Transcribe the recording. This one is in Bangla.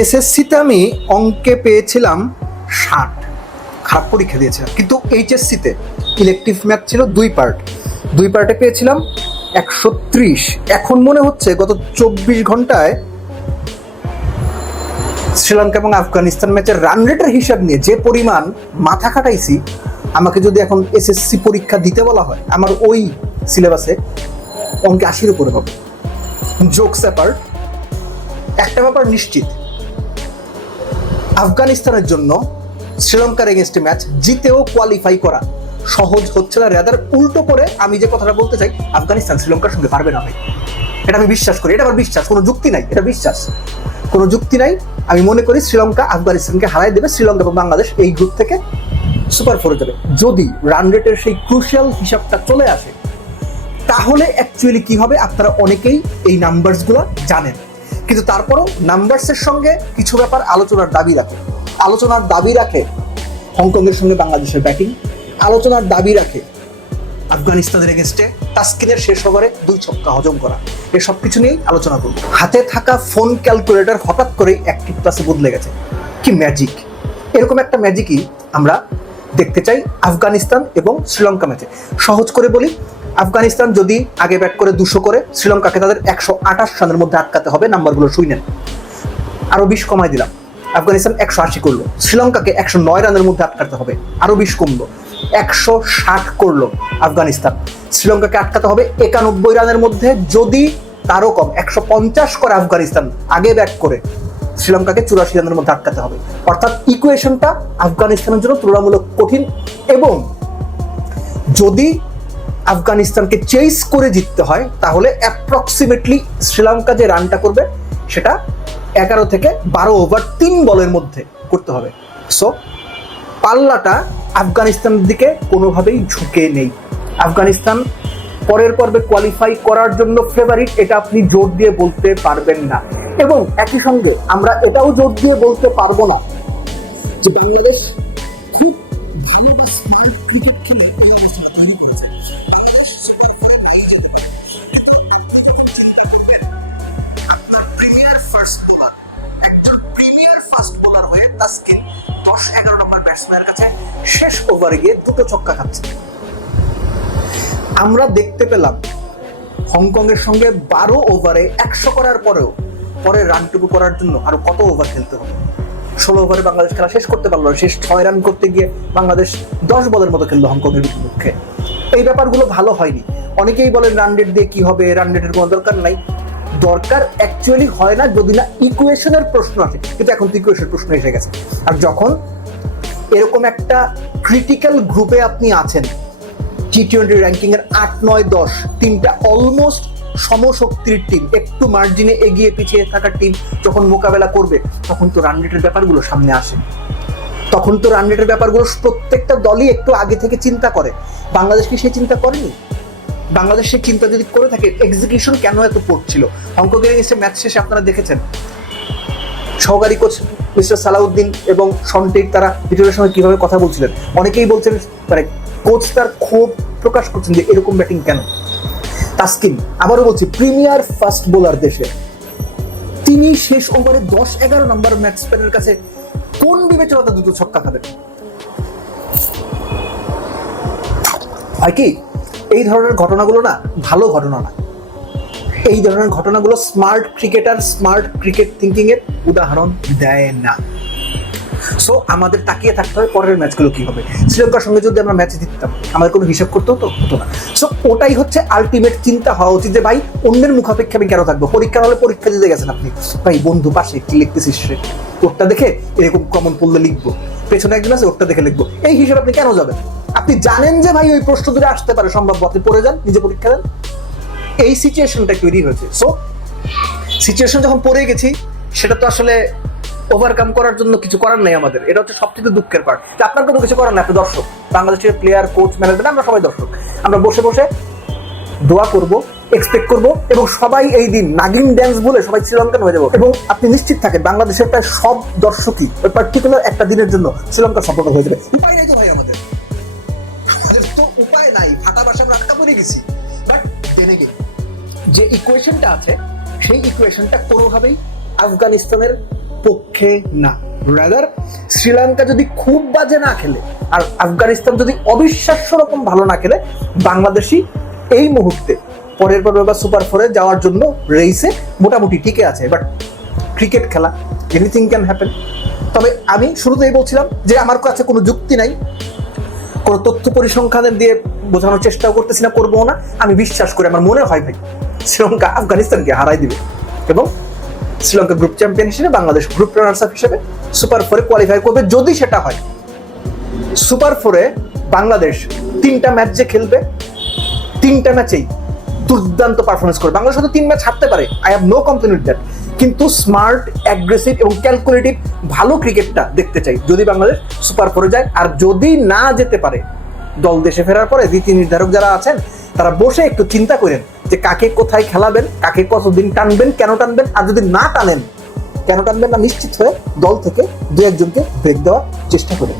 এসএসসিতে আমি অঙ্কে পেয়েছিলাম ষাট। খারাপ পরীক্ষা দিয়েছিলাম কিন্তু এইচএসসিতে ইলেকটিভ ম্যাথ ছিল দুই পার্ট দুই পার্টে পেয়েছিলাম একশো ত্রিশ। এখন মনে হচ্ছে গত চব্বিশ ঘন্টায় শ্রীলঙ্কা এবং আফগানিস্তান ম্যাচের রান রেটের হিসাব নিয়ে যে পরিমাণ মাথা খাটাইছি, আমাকে যদি এখন এসএসসি পরীক্ষা দিতে বলা হয়, আমার ওই সিলেবাসে অঙ্কে আশির উপরে হবে। জোকস অ্যাপার্ট একটা ব্যাপার নিশ্চিত আফগানিস্তানের জন্য শ্রীলঙ্কার এগেনস্টে ম্যাচ জিতেও কোয়ালিফাই করা সহজ হচ্ছে না। রেদার উল্টো করে আমি যে কথাটা বলতে চাই, আফগানিস্তান শ্রীলঙ্কার সঙ্গে পারবে না ভাই। এটা আমি বিশ্বাস করি। এটা আমার বিশ্বাস, কোনো যুক্তি নাই, এটা বিশ্বাস। কোনো যুক্তি নাই। আমি মনে করি শ্রীলঙ্কা আফগানিস্তানকে হারাই দেবে, শ্রীলঙ্কা এবং বাংলাদেশ এই গ্রুপ থেকে সুপার ফোরে যাবে। যদি রান রেটের সেই ক্রুশিয়াল হিসাবটা চলে আসে, তাহলে অ্যাকচুয়ালি কি হবে? আপনারা অনেকেই এই নাম্বারসগুলো জানেন। কিন্তু তারপরও নাম্বারসের সঙ্গে কিছু ব্যাপার আলোচনার দাবি রাখে। আলোচনার দাবি রাখে হংকংয়ের সঙ্গে বাংলাদেশের ব্যাটিং। আলোচনার দাবি রাখে আফগানিস্তানের এগেনস্টে তাস্কিনের শেষ ওভারে দুই ছক্কা হজম করা। এসব কিছু নিয়েই আলোচনা করব। হাতে থাকা ফোন ক্যালকুলেটর হঠাৎ করেই অ্যাক্টিভ প্লাসে বদলে গেছে। কি ম্যাজিক! এরকম একটা ম্যাজিকই আমরা দেখতে চাই আফগানিস্তান এবং শ্রীলঙ্কা ম্যাচে। সহজ করে বলি আফগানিস্তান যদি আগে ব্যাট করে দুশো করে, শ্রীলঙ্কাকে তাদের একশো আঠাশ রানের মধ্যে আটকাতে হবে, নাম্বারগুলো শুই নেন। আরও বিশ কমাই দিলাম। আফগানিস্তান একশো আশি করল, শ্রীলঙ্কাকে একশো নয় রানের মধ্যে আটকাতে হবে, আরও বিশ কমলো। একশো ষাট করল আফগানিস্তান। শ্রীলঙ্কাকে আটকাতে হবে একানব্বই রানের মধ্যে, যদি তারও কম, একশো পঞ্চাশ করে আফগানিস্তান আগে ব্যাট করে, শ্রীলঙ্কাকে চুরাশি রানের মধ্যে আটকাতে হবে। অর্থাৎ ইকুয়েশনটা আফগানিস্তানের জন্য তুলনামূলক কঠিন এবং যদি আফগানিস্তানকে চেস করে জিততে হয়, তাহলে অ্যাপ্রক্সিমেটলি শ্রীলঙ্কা যে রানটা করবে, সেটা এগারো থেকে বারো ওভার তিন বলের মধ্যে করতে হবে। সো পাল্লাটা আফগানিস্তানের দিকে কোনোভাবেই ঝুঁকে নেই। আফগানিস্তান পরের পর্বে কোয়ালিফাই করার জন্য ফেভারিট এটা আপনি জোর দিয়ে বলতে পারবেন না। এবং একই সঙ্গে আমরা এটাও জোর দিয়ে বলতে পারব না যে বাংলাদেশ খুব ভালো ওভারে গিয়ে দুটো ছক্কা খাচ্ছে। আমরা দেখতে পেলাম হংকং এর সঙ্গে বারো ওভারে একশো করার পরেও, পরে রানটুকু করার জন্য আরও কত ওভার খেলতে হবে? ষোলো ওভারে বাংলাদেশ খেলা শেষ করতে পারল শেষ ছয় রান করতে গিয়ে বাংলাদেশ দশ বলের মতো খেললো হংকং এর বিপক্ষে। এই ব্যাপারগুলো ভালো হয়নি। অনেকেই বলেন রান রেট দিয়ে কি হবে রান রেটের কোনো দরকার নাই। দরকার অ্যাকচুয়ালি হয় না যদি না ইকুয়েশনের প্রশ্ন আসে। কিন্তু এখন তো ইকুয়েশনের প্রশ্ন এসে গেছে। আর যখন এরকম একটা ক্রিটিক্যাল গ্রুপে আপনি আছেন। টি টোয়েন্টি র্যাঙ্কিং এর আট, নয়, দশ তিনটা অলমোস্ট সমশক্তির টিম একটু মার্জিনে এগিয়ে পিছিয়ে থাকা টিম যখন মোকাবেলা করবে, তখন তো রান রেটের ব্যাপারগুলো সামনে আসে। তখন তো রান রেটের ব্যাপারগুলো প্রত্যেকটা দলই একটু আগে থেকে চিন্তা করে। বাংলাদেশ কি সেই চিন্তা করেনি? বাংলাদেশ সেই চিন্তা যদি করে থাকে এক্সিকিউশন কেন এত পড়ছিল হংকংয়ের এসে ম্যাচ শেষে আপনারা দেখেছেন সহকারী কোচ মিস্টার সালাউদ্দিন এবং সন্টেক তারা ভিডিওর সময় কীভাবে কথা বলছিলেন? অনেকেই বলছেন মানে কোচ তার ক্ষোভ প্রকাশ করছেন যে এরকম ব্যাটিং কেন? তাসকিন, আবারও বলছি প্রিমিয়ার ফার্স্ট বোলার দেশে। তিনি শেষ ওভারে দশ এগারো নম্বর ব্যাটসম্যানের কাছে কোন বিবেচনাতে দুটো ছক্কা খাবেন? হয় কি, এই ধরনের ঘটনাগুলো না, ভালো ঘটনা না। এই ধরনের ঘটনাগুলো smart cricketer smart cricket thinking এর উদাহরণ দেয় না। সো আমাদের তাকিয়ে থাকতে হবে পরের ম্যাচগুলো কি হবে? শ্রীলঙ্কার সঙ্গে যদি আমরা ম্যাচ জিততাম আমাদের কোনো হিসাব করতে হতো হতো না। সো ওটাই হচ্ছে আলটিমেট চিন্তা হওয়া উচিত যে, ভাই, অন্যের মুখাপেক্ষে আমি কেন থাকব? পরীক্ষা হলে পরীক্ষা দিতে গেছেন আপনি। ভাই, বন্ধু, পাশে কি লিখতেছিস সে ওরটা দেখে এরকম কমন পড়লে লিখব। পেছনে একজন আছে, ওরটা দেখে লিখব। এই হিসেবে আপনি কেন যাবেন? আপনি জানেন যে, ভাই, ওই প্রশ্ন দূরে আসতে পারে সম্ভব আপনি পড়ে যান, নিজে পরীক্ষা দেন। এই সিচুয়েশনটা তৈরি হয়েছে। সো সিচুয়েশন যখন পড়ে গেছি, সেটা তো আসলে ওভারকাম করার জন্য কিছু করার নেই আমাদের। এটা হচ্ছে সবথেকে দুঃখের পার্ট যে আপনার কোনো কিছু করার না আপনি দর্শক। বাংলাদেশের প্লেয়ার কোচ ম্যানেজমেন্ট আমরা সবাই দর্শক। আমরা বসে বসে দোয়া করব এক্সপেক্ট করব এবং সবাই এই দিন নাগিন ড্যান্স বলে সবাই শ্রীলঙ্কান হয়ে যাব। এবং আপনি নিশ্চিত থাকেন, বাংলাদেশের প্রায় সব দর্শকই ওই পার্টিকুলার একটা দিনের জন্য শ্রীলঙ্কা সাপোর্টার হয়ে যাবে। উপায় নাই তো ভাই আমাদের। আমাদের তো উপায় নাই। ফাটা বাসা আমরা আটকা গেছি। বাট গেছি যে ইকুয়েশনটা আছে, সেই ইকুয়েশনটা কোনোভাবেই আফগানিস্তানের পক্ষে না। রাদার শ্রীলঙ্কা যদি খুব বাজে না খেলে, আর আফগানিস্তান যদি অবিশ্বাস্য রকম ভালো না খেলে বাংলাদেশি এই মুহূর্তে পরের পর্বে বা সুপার ফোরে যাওয়ার জন্য রেইসে মোটামুটি টিকে আছে। বাট ক্রিকেট খেলা এনিথিং ক্যান হ্যাপেন তবে আমি শুরুতেই বলছিলাম যে আমার কাছে কোনো যুক্তি নাই। কোনো তথ্য পরিসংখ্যানের দিয়ে বোঝানোর চেষ্টাও করতেছি না করব না। আমি বিশ্বাস করি, আমার মনে হয় ভাই। শ্রীলঙ্কা আফগানিস্তানকে হারাই দিবে। এবং শ্রীলঙ্কা গ্রুপ চ্যাম্পিয়ন হিসেবে বাংলাদেশ গ্রুপ রানার্স আপ হিসেবে সুপার ফোরে কোয়ালিফাই করবে যদি সেটা হয়। সুপার ফোরে বাংলাদেশ তিনটা ম্যাচ যে খেলবে, তিনটা ম্যাচেই দুর্দান্ত পারফরমেন্স করে বাংলাদেশ হয়তো তিন ম্যাচ হারতে পারে I have no complain that কিন্তু স্মার্ট অ্যাগ্রেসিভ এবং ক্যালকুলেটিভ ভালো ক্রিকেটটা দেখতে চাই। যদি বাংলাদেশ সুপার ফোরে যায়, আর যদি না যেতে পারে, দল দেশে ফেরার পরে নীতি নির্ধারক যারা আছেন, তারা বসে একটু চিন্তা করেন যে কাকে কোথায় খেলাবেন, কাকে কতদিন টানবেন, কেন টানবেন, আর যদি না টানেন, কেন টানবেন না, নিশ্চিত হয়ে দল থেকে দু একজনকে ব্রেক দেওয়ার চেষ্টা করেন।